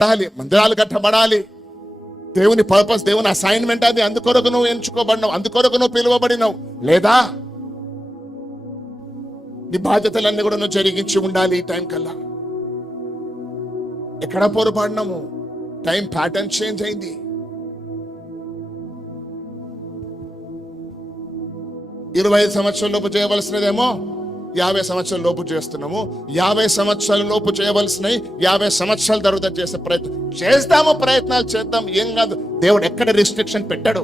కట్టాలి మందిరాలు కట్టబడాలి. దేవుని పర్పస్ దేవుని అసైన్మెంట్ అది. అందుకొరకు నువ్వు ఎంచుకోబడినావు అందుకొరకు నువ్వు పిలువబడినావు. లేదా? నీ బాధ్యతలన్నీ కూడా నువ్వు జరిగించి ఉండాలి ఈ టైం కల్లా. ఎక్కడ పొరపాడినాము టైం ప్యాటర్న్ చేంజ్ అయింది. ఇరవై ఐదు సంవత్సరాలలోపు చేయవలసినదేమో? యాభై సంవత్సరాల లోపు చేస్తున్నాము. యాభై సంవత్సరాల లోపు చేయవలసినవి యాభై సంవత్సరాల తర్వాత చేసే ప్రయత్నం. చేస్తాము ప్రయత్నాలు చేద్దాం ఏం కాదు. దేవుడు ఎక్కడ రిస్ట్రిక్షన్ పెట్టాడు?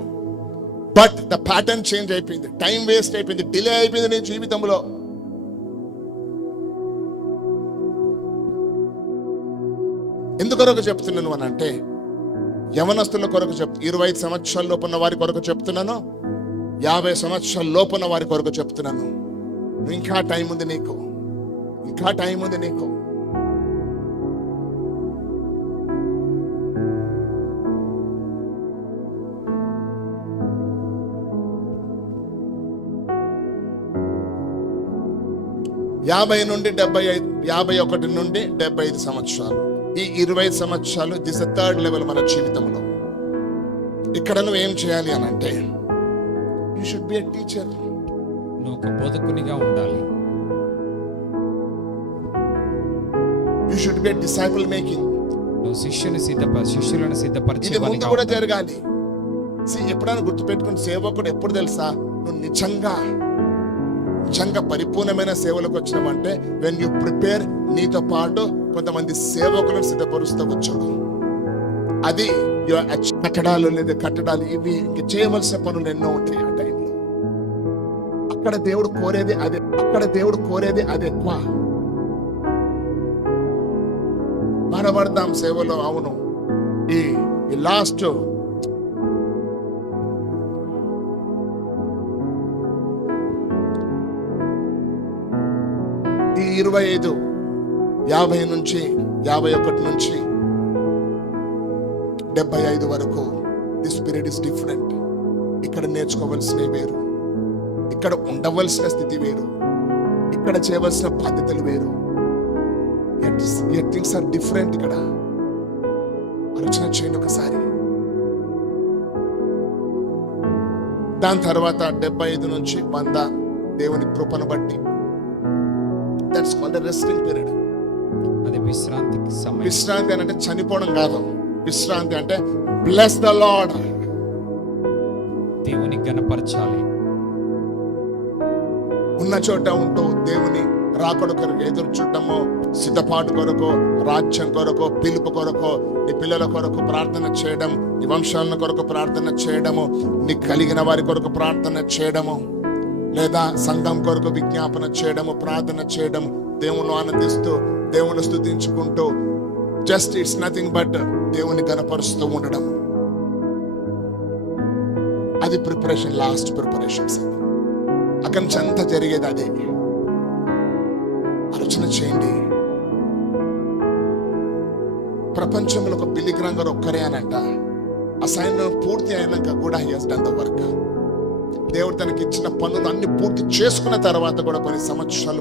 బట్ ద ప్యాటర్న్ చేంజ్ అయిపోయింది. టైం వేస్ట్ అయిపోయింది. డిలే అయిపోయింది నీ జీవితంలో. ఎందుకొరకు చెప్తున్నాను అని అంటే యవనస్తుల కొరకు చెప్ ఇరవై ఐదు సంవత్సరాల లోపున్న వారి కొరకు చెప్తున్నాను. యాభై సంవత్సరాల లోపున్న వారి కొరకు చెప్తున్నాను. ఇంకా టైం ఉంది నీకు. ఇంకా టైం ఉంది నీకు. యాభై నుండి డెబ్బై ఐదు యాభై ఒకటి నుండి డెబ్బై ఐదు సంవత్సరాలు. ఈ ఇరవై సంవత్సరాలు దిస్ థర్డ్ లెవెల్ మన జీవితంలో. ఇక్కడ నువ్వు ఏం చేయాలి అని అంటే you should be a teacher నువ్వు ఒక బోధకునిగా ఉండాలి. You should be disciple making నువ్వు శిష్యుని సిద్ధప శిష్యులను సిద్ధపరిచే ముందు కూడా జరగాలి. See, ఎప్పుడైనా గుర్తుపెట్టుకుని సేవకుడు ఎప్పుడు తెలుసా? నువ్వు నిజంగా నిజంగా పరిపూర్ణమైన సేవలకు వచ్చినావంటే వెన్ యూ ప్రిపేర్ నీతో పాటు కొంతమంది సేవకులను సిద్ధపరుస్తూ వచ్చాడు అది కట్టడాలు లేదా కట్టడాలు ఇవి ఇంక చేయవలసిన పనులు ఎన్నో ఉంటాయి ఆ టైంలో అక్కడ దేవుడు కోరేది అదే. అక్కడ దేవుడు కోరేది అది. ఎక్కువ సేవలో అవును. ఈ లాస్ట్ ఈ ఇరవై ఐదు యాభై నుంచి యాభై ఒకటి నుంచి డెబ్బై ఐదు వరకు ది స్పిరిట్ ఇస్ డిఫరెంట్ ఇక్కడ నేర్చుకోవాల్సినవి వేరు. ఇక్కడ ఉండవలసిన స్థితి వేరు. ఇక్కడ చేయవలసిన బాధ్యతలు వేరు. థింగ్స్ ఆర్ డిఫరెంట్ ఇక్కడ. ఆలోచన చేయండి ఒకసారి. దాని తర్వాత డెబ్బై ఐదు నుంచి వంద దేవుని కృపను బట్టి. దట్స్ కాల్డ్ రెస్టింగ్ పీరియడ్ అది విశ్రాంతి అని అంటే చనిపోవడం కాదు. విశ్రాంతి అంటే బ్లెస్ ద లార్డ్ దేవుని గణపరచాలి ఉన్న చోట ఉంటూ దేవుని రాకడ కొరకు ఎదురు చూడటము సిద్ధపాటు కొరకు రాజ్యం కొరకు పిలుపు కొరకు నీ పిల్లల కొరకు ప్రార్థన చేయడం నీ వంశాల కొరకు ప్రార్థన చేయడము నీ కలిగిన వారి కొరకు ప్రార్థన చేయడము లేదా సంఘం కొరకు విజ్ఞాపన చేయడము ప్రార్థన చేయడం దేవుని ఆనందిస్తూ దేవుని స్థుతించుకుంటూ జస్ట్ ఇట్స్ నథింగ్ బట్ దేవుని కనపరుస్తూ ఉండడం. అది ప్రిపరేషన్ లాస్ట్ ప్రిపరేషన్స్ అది నుంచి అంతా జరిగేది అదే. ఆలోచన చేయండి. ప్రపంచంలో ఒక బిల్లిగ్రామ్ గారు ఒక్కరే అనంట. అసైన్మెంట్ పూర్తి అయినాక కూడా హెస్ డన్ ద వర్క్ దేవుడు తనకి ఇచ్చిన పనులు అన్ని పూర్తి చేసుకున్న తర్వాత కూడా కొన్ని సంవత్సరాలు